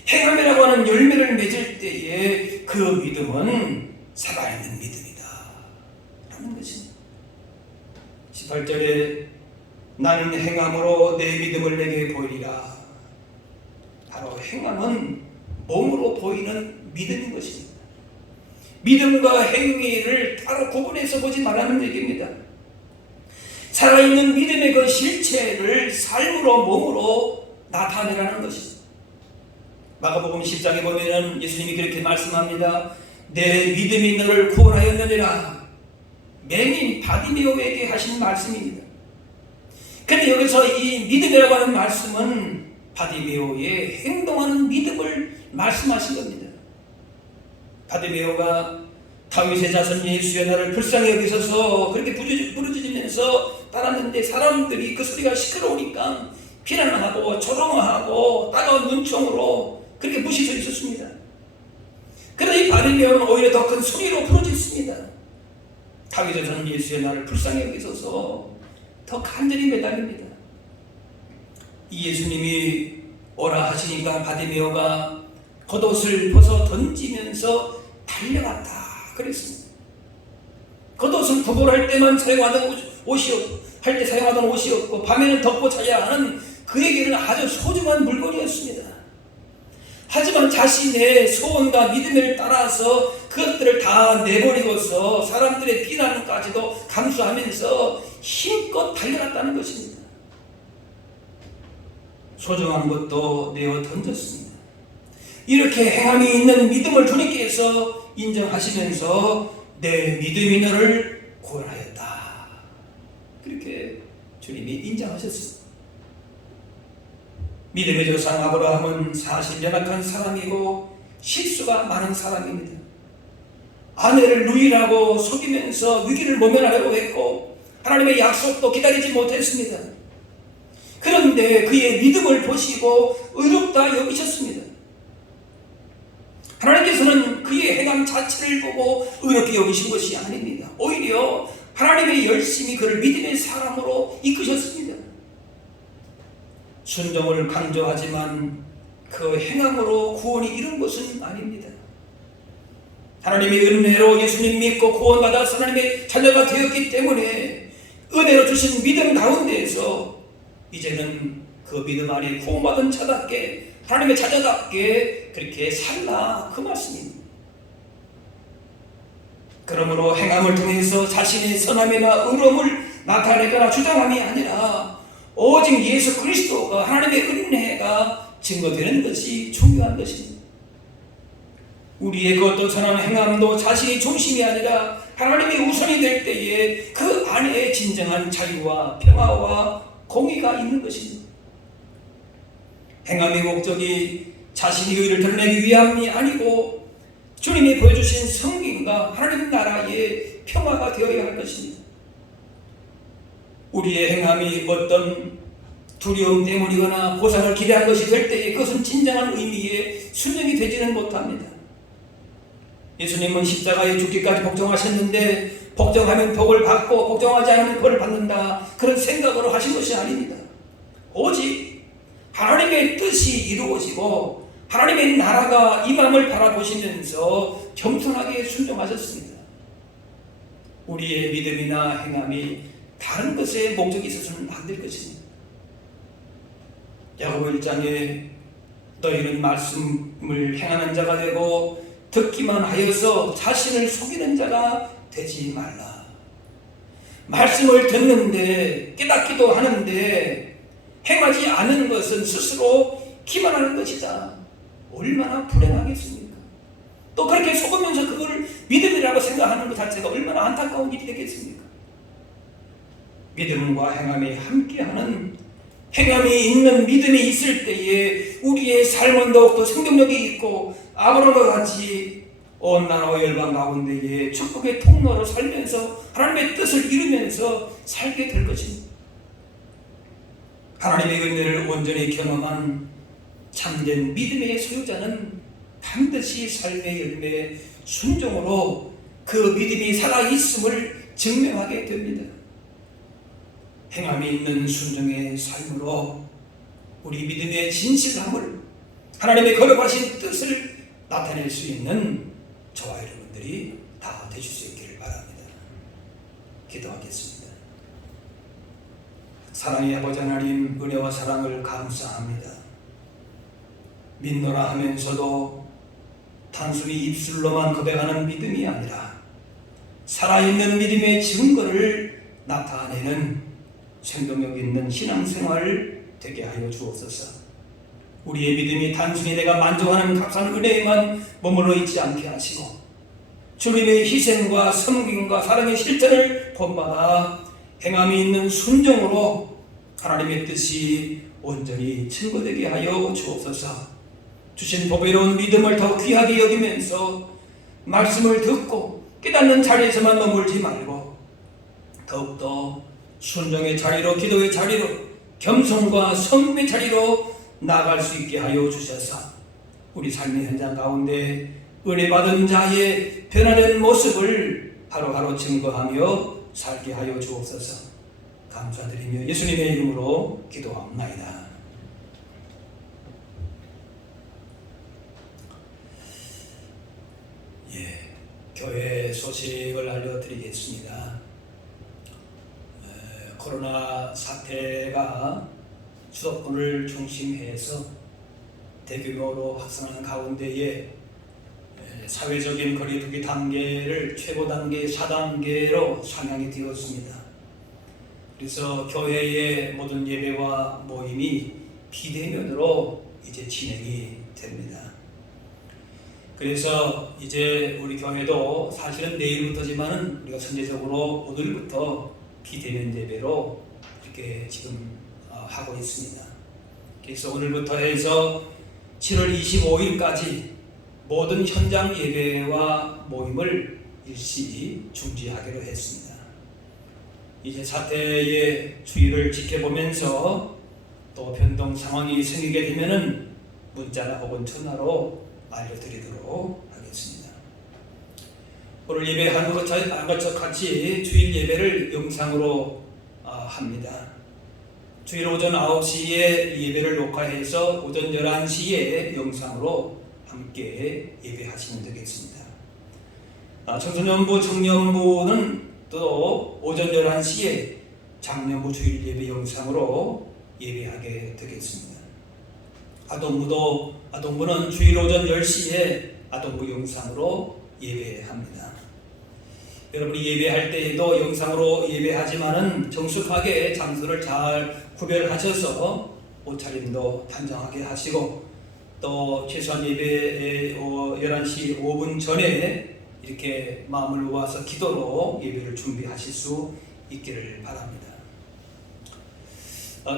행함이라고 하는 열매를 맺을 때에 그 믿음은 살아있는 믿음이다 라는 것입니다. 18절에 나는 행함으로 내 믿음을 내게 보이리라. 바로 행함은 몸으로 보이는 믿음인 것입니다. 믿음과 행위를 따로 구분해서 보지 말라는 얘기입니다. 살아있는 믿음의 그 실체를 삶으로 몸으로 나타내라는 것입니다. 마가복음 10장에 보면은 예수님이 그렇게 말씀합니다. 내 믿음이 너를 구원하였느니라. 맹인 바디메오에게 하신 말씀입니다. 그런데 여기서 이 믿음이라고 하는 말씀은 바디메오의 행동하는 믿음을 말씀하신 겁니다. 바디메오가 다윗의 자손 예수여 나를 불쌍히 여기소서 그렇게 부르짖으면서 따랐는데 사람들이 그 소리가 시끄러우니까 비난하고 조롱하고 따가운 눈총으로 그렇게 무시해서 있었습니다. 그러나 이 바디메오는 오히려 더 큰 소리로 부르짖습니다. 다윗의 자손 예수여 나를 불쌍히 여기소서 더 간절히 매달립니다. 이 예수님이 오라 하시니까 바디메오가 겉옷을 벗어 던지면서 달려갔다 그랬습니다. 겉옷은 구걸할 때만 사용하던 옷이었고 밤에는 덮고 자야 하는 그에게는 아주 소중한 물건이었습니다. 하지만 자신의 소원과 믿음을 따라서 그것들을 다 내버리고서 사람들의 비난까지도 감수하면서 힘껏 달려갔다는 것입니다. 소중한 것도 내어 던졌습니다. 이렇게 행함이 있는 믿음을 주님께서 인정하시면서 내 믿음이 너를 구원하였다. 그렇게 주님이 인정하셨습니다. 믿음의 조상 아브라함은 사실 연약한 사람이고 실수가 많은 사람입니다. 아내를 누이라고 속이면서 위기를 모면하려고 했고 하나님의 약속도 기다리지 못했습니다. 그런데 그의 믿음을 보시고 의롭다 여기셨습니다. 하나님께서는 그의 행함이 행함 자체를 보고 의롭게 여기신 것이 아닙니다. 오히려 하나님의 열심히 그를 믿음의 사람으로 이끄셨습니다. 순종을 강조하지만 그 행함으로 구원이 이룬 것은 아닙니다. 하나님의 은혜로 예수님 믿고 구원받아서 하나님의 자녀가 되었기 때문에 은혜로 주신 믿음 가운데에서 이제는 그 믿음 안에 구원받은 자답게 하나님의 자녀답게 그렇게 살라 그 말씀입니다. 그러므로 행함을 통해서 자신의 선함이나 의로움을 나타내거나 주장함이 아니라 오직 예수 그리스도가 하나님의 은혜가 증거되는 것이 중요한 것입니다. 우리의 그 어떤 선한 행함도 자신이 중심이 아니라 하나님이 우선이 될 때에 그 안에 진정한 자유와 평화와 공의가 있는 것입니다. 행함의 목적이 자신의 의를 드러내기 위함이 아니고 주님이 보여주신 성김과 하나님 나라의 평화가 되어야 할 것입니다. 우리의 행함이 어떤 두려움 때문이거나 보상을 기대한 것이 될 때에 그것은 진정한 의미의 순종이 되지는 못합니다. 예수님은 십자가에 죽기까지 복종하셨는데 복종하면 복을 받고 복종하지 않으면 벌을 받는다 그런 생각으로 하신 것이 아닙니다. 오직 하나님의 뜻이 이루어지고 하나님의 나라가 임함을 바라보시면서 겸손하게 순종하셨습니다. 우리의 믿음이나 행함이 다른 것에 목적이 있어서는 안 될 것입니다. 야고보 1장에 너희는 말씀을 행하는 자가 되고 듣기만 하여서 자신을 속이는 자가 되지 말라. 말씀을 듣는데 깨닫기도 하는데 행하지 않는 것은 스스로 기만하는 것이다. 얼마나 불행하겠습니까? 또 그렇게 속으면서 그걸 믿음이라고 생각하는 것 자체가 얼마나 안타까운 일이 되겠습니까? 믿음과 행함이 함께하는 행함이 있는 믿음이 있을 때에 우리의 삶은 더욱더 생동력이 있고 아브라함과 같이 온 나라와 열방 가운데에 축복의 통로로 살면서 하나님의 뜻을 이루면서 살게 될 것입니다. 하나님의 은혜를 온전히 경험한 참된 믿음의 소유자는 반드시 삶의 열매 순종으로 그 믿음이 살아있음을 증명하게 됩니다. 행함이 있는 순종의 삶으로 우리 믿음의 진실함을 하나님의 거룩하신 뜻을 나타낼 수 있는 저와 여러분들이 다 되실 수 있기를 바랍니다. 기도하겠습니다. 사랑의 아버지 하나님, 은혜와 사랑을 감사합니다. 믿노라 하면서도 단순히 입술로만 고백하는 믿음이 아니라 살아있는 믿음의 증거를 나타내는 생동력 있는 신앙생활을 되게 하여 주옵소서. 우리의 믿음이 단순히 내가 만족하는 값싼 은혜에만 머물러 있지 않게 하시고 주님의 희생과 섬김과 사랑의 실천을 본받아 행함이 있는 순종으로 하나님의 뜻이 온전히 증거되게 하여 주옵소서. 주신 보배로운 믿음을 더 귀하게 여기면서 말씀을 듣고 깨닫는 자리에서만 머물지 말고 더욱더 순종의 자리로, 기도의 자리로, 겸손과 섬의 자리로 나아갈 수 있게 하여 주셔서 우리 삶의 현장 가운데 은혜 받은 자의 변화된 모습을 하루하루 증거하며 살게 하여 주옵소서. 감사드리며 예수님의 이름으로 기도합나이다. 교회 소식을 알려드리겠습니다. 코로나 사태가 수도권을 중심해서 대규모로 확산하는 가운데에 사회적인 거리두기 단계를 최고 단계 4단계로 상향이 되었습니다. 그래서 교회의 모든 예배와 모임이 비대면으로 이제 진행이 됩니다. 그래서 이제 우리 교회도 사실은 내일부터지만은 우리가 선제적으로 오늘부터 비대면 예배로 이렇게 지금 하고 있습니다. 그래서 오늘부터 해서 7월 25일까지 모든 현장 예배와 모임을 일시 중지하기로 했습니다. 이제 사태의 추이를 지켜보면서 또 변동 상황이 생기게 되면은 문자나 혹은 전화로 알려드리도록 하겠습니다. 오늘 예배하는 것과 같이 주일 예배를 영상으로 합니다. 주일 오전 9시에 예배를 녹화해서 오전 11시에 영상으로 함께 예배하시면 되겠습니다. 청소년부, 청년부는 또 오전 11시에 장년부 주일 예배 영상으로 예배하게 되겠습니다. 아동부는 주일 오전 10시에 아동부 영상으로 예배합니다. 여러분이 예배할 때에도 영상으로 예배하지만은 정숙하게 장소를 잘 구별하셔서 옷차림도 단정하게 하시고 또 최소한 예배 11시 5분 전에 이렇게 마음을 모아서 기도로 예배를 준비하실 수 있기를 바랍니다.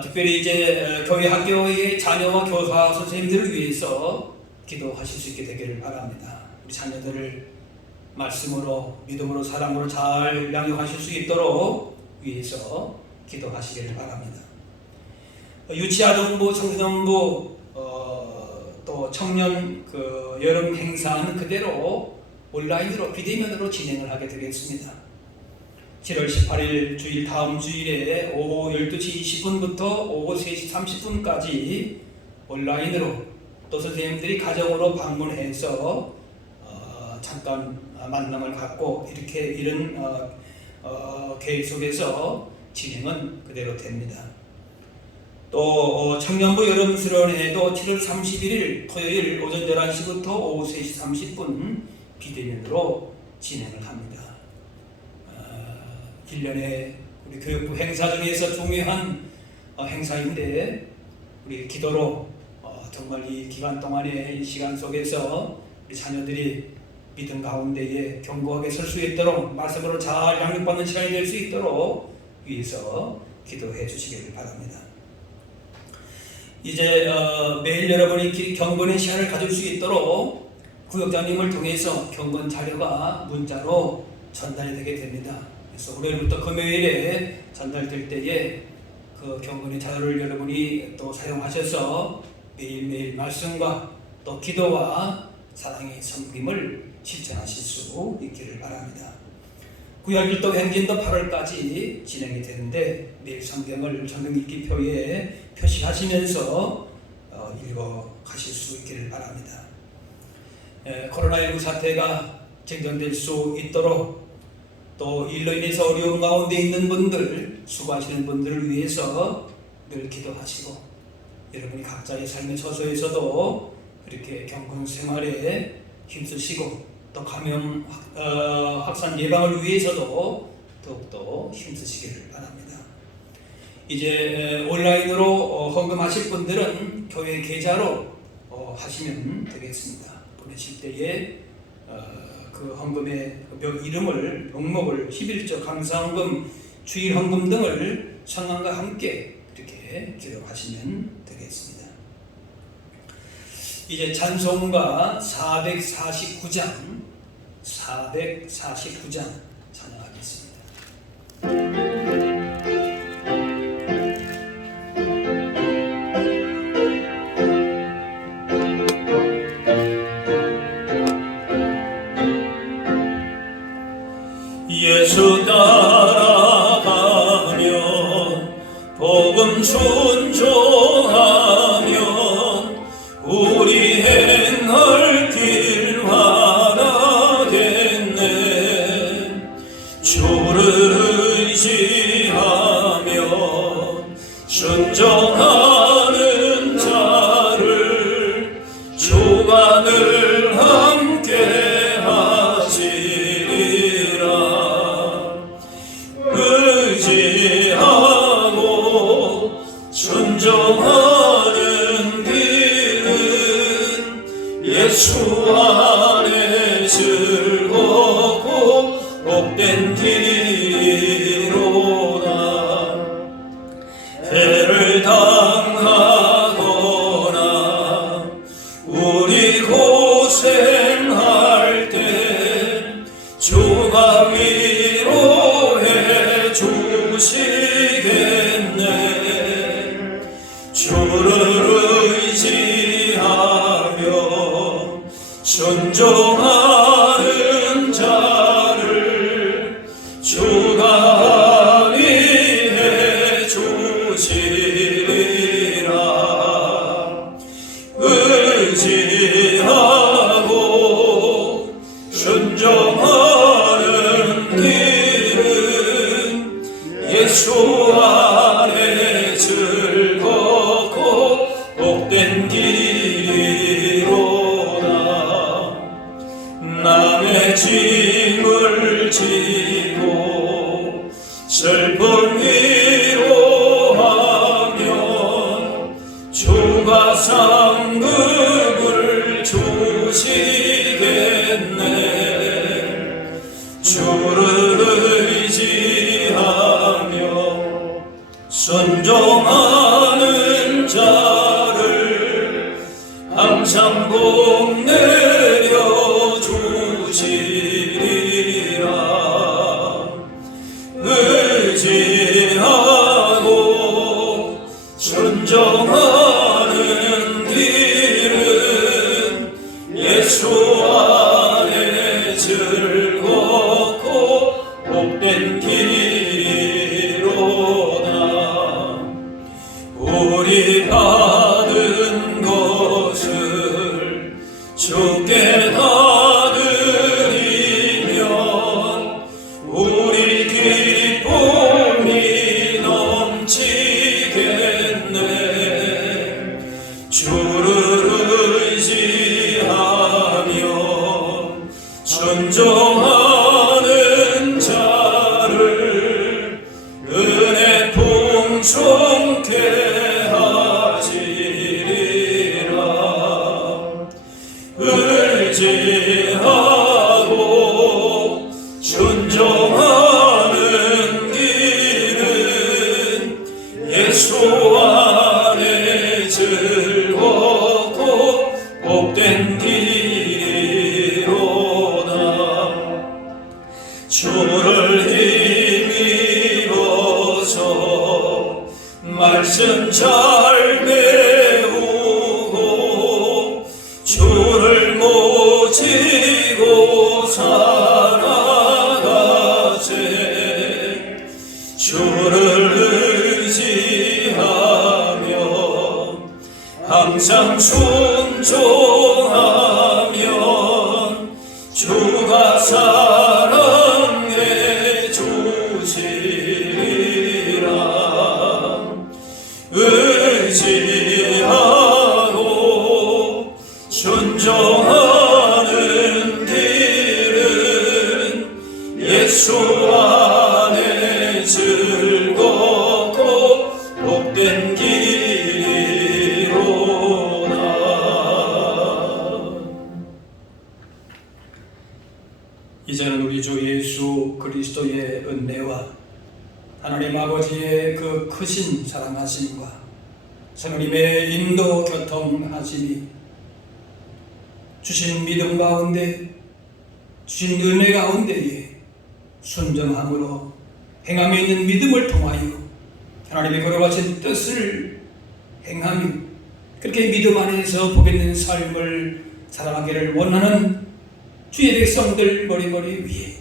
특별히 이제 교회 학교의 자녀와 교사 선생님들을 위해서 기도하실 수 있게 되기를 바랍니다. 우리 자녀들을 말씀으로 믿음으로 사랑으로 잘 양육하실 수 있도록 위해서 기도하시기를 바랍니다. 유치아동부, 청소년부 또 청년 여름 행사는 그대로 온라인으로 비대면으로 진행을 하게 되겠습니다. 7월 18일 주일 다음 주일에 오후 12시 20분부터 오후 3시 30분까지 온라인으로 또 선생님들이 가정으로 방문해서 잠깐 만남을 갖고 이런 계획 속에서 진행은 그대로 됩니다. 또 청년부 여름 수련회도 7월 31일 토요일 오전 11시부터 오후 3시 30분 비대면으로 진행을 합니다. 1년에 우리 교육부 행사 중에서 중요한 행사인데 우리 기도로 정말 이 기간 동안의 이 시간 속에서 우리 자녀들이 믿음 가운데에 견고하게 설 수 있도록 말씀으로 잘 양육받는 시간이 될 수 있도록 위해서 기도해 주시길 바랍니다. 이제 매일 여러분이 경건의 시간을 가질 수 있도록 구역장님을 통해서 경건 자료가 문자로 전달이 되게 됩니다. 그래서 월요일부터 금요일에 전달될 때에 그 경건의 자료를 여러분이 또 사용하셔서 매일매일 말씀과 또 기도와 사랑의 섬김을 실천하실 수 있기를 바랍니다. 구약일도 행진도 8월까지 진행이 되는데 매일 성경을 성경 읽기표에 표시하시면서 읽어 가실 수 있기를 바랍니다. 코로나19 사태가 진정될 수 있도록 또 일로 인해서 어려움 가운데 있는 분들, 수고하시는 분들을 위해서 늘 기도하시고 여러분이 각자의 삶의 처소에서도 이렇게 경건 생활에 힘쓰시고 또 감염 확산 예방을 위해서도 더욱더 힘쓰시기를 바랍니다. 이제 온라인으로 헌금하실 분들은 교회 계좌로 하시면 되겠습니다. 보내실 때에 그 헌금의 이름을, 목록을 11조 감사헌금, 주일헌금 등을 성함과 함께 이렇게 기록하시면 되겠습니다. 이제 찬송가 449장 찬양하겠습니다. 예수 따라가면 복음 순종하면 우리 행할 길 하나겠네. 주를 의지하면 순종하는 자를 주가 늘 함께 하시리라. 의지하고 순종하는 길은 예수 안에 즐겁고 복된 길이로다. 해를 당하거나 우리 고생할 때 주가 위로해 주시겠네. 주를 의지하며 순종하는 자 맘에 짐을 지고 슬픈 위로하면 주가 상급을 주시겠네. 주를 의지하며 순종하는 자를 항상 복 내려 주시리라. 의지하고 순종하는 길은 예수 안에 즐겁고 복된 길이로다. 우리 받은 것을 주께 다 드리면 우리 기쁨이 넘치겠네. 주를 의지하며 순종하는 자를 은혜 풍성케 하시리라. 의지하고 순종하는 길은 예수 안에 즐겁고 복된 길이로다. 주를 힘입어서 말씀 잘 배우고 주를 모시고 살아가세. 주를 의지하며 항상 순종하면 주가 사랑해 주시리라. 의지하고 순종하는 길은 예수 안에 즐겁고 복된 길이로다. 이제는 우리 주 예수 그리스도의 은혜와 하나님 아버지의 그 크신 사랑하심과 성령님의 인도 교통하심이 주신 믿음 가운데 주신 은혜 가운데에 순종함으로 행함에 있는 믿음을 통하여 하나님의 거룩하신 뜻을 행하며 그렇게 믿음 안에서 복이 있는 삶을 살아가기를 원하는 주의 백성들 머리머리 위에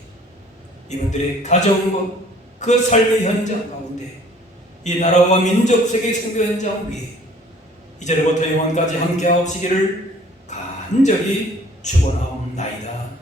이분들의 가정과 그 삶의 현장 가운데 이 나라와 민족 세계 선교 현장 위에 이제로부터 영원까지 함께하옵시기를 간절히 축원하옵나이다.